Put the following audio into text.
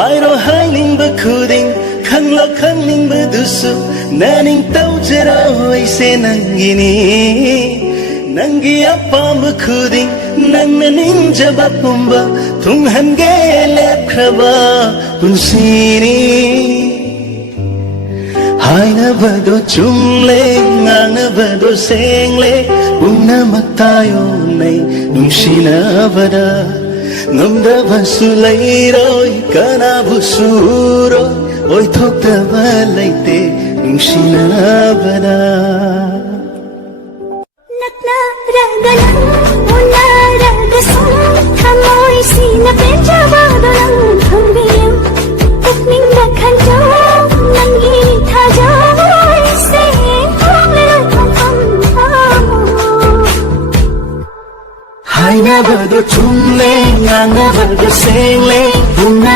Hairo haining ba khuding khanglo khangning ba dusu naning taujero aise nangini nangi apam khuding nangna ninjaba pumba thunghange lepkraba punsini haina bado chumle ngana bado sengle unna matayo nei nungshina bada ngamda basulai roi kana busuro oi thokta balaite nungshina bada nakna ragalang una ragasam thamoi sina penjaba dolang thambiyam tukning dakhanjo nangi thajo se hamle tham haina bado chumle ngana bado sengle unna